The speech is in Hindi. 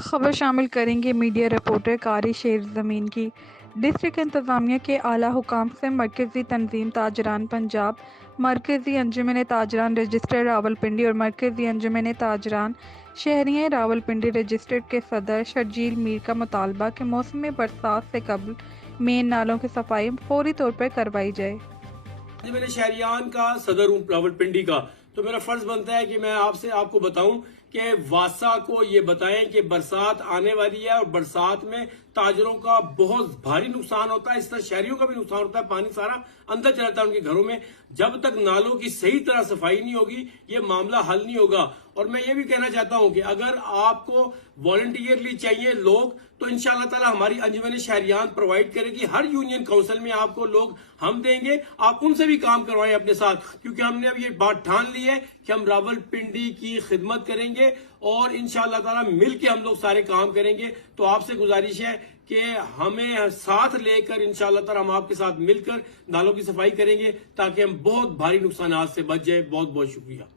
खबर शामिल करेंगे मीडिया रिपोर्टर कारी शेर ज़मीन की। डिस्ट्रिक्ट इंतज़ामिया के आला हुकाम से मरकज़ी तंजीम ताजरान पंजाब, मरकज़ी अंजुमन ताजरान रजिस्टर रावलपिंडी और मरकज़ी अंजुमन ताजरान शहरियाँ रावलपिंडी रजिस्टर्ड के सदर शर्जील मीर का मुतालबा कि मौसम बरसात से कबल मेन नालों की सफाई फौरी तौर पर करवाई जाए। मैंने शहरियान का सदर हूँ रावलपिंडी का, तो मेरा फर्ज बनता है कि मैं आपको बताऊं कि वासा को ये बताएं कि बरसात आने वाली है और बरसात में ताजरों का बहुत भारी नुकसान होता है। इस तरह शहरियों का भी नुकसान होता है, पानी सारा अंदर चला जाता है उनके घरों में। जब तक नालों की सही तरह सफाई नहीं होगी ये मामला हल नहीं होगा। और मैं ये भी कहना चाहता हूं कि अगर आपको वॉलंटियरली चाहिए लोग तो इंशाअल्लाह ताला हमारी अंजुमन शहरियान प्रोवाइड करेगी। हर यूनियन काउंसिल में आपको लोग हम देंगे, आप उनसे भी काम करवाएं अपने साथ, क्योंकि हमने अब ये बात ठान ली है कि हम रावलपिंडी की खिदमत करेंगे और इंशाअल्लाह ताला मिलकर हम लोग सारे काम करेंगे। तो आपसे गुजारिश है कि हमें साथ लेकर इंशाअल्लाह ताला हम आपके साथ मिलकर नालों की सफाई करेंगे ताकि हम बहुत भारी नुकसान से बच जाए। बहुत बहुत शुक्रिया।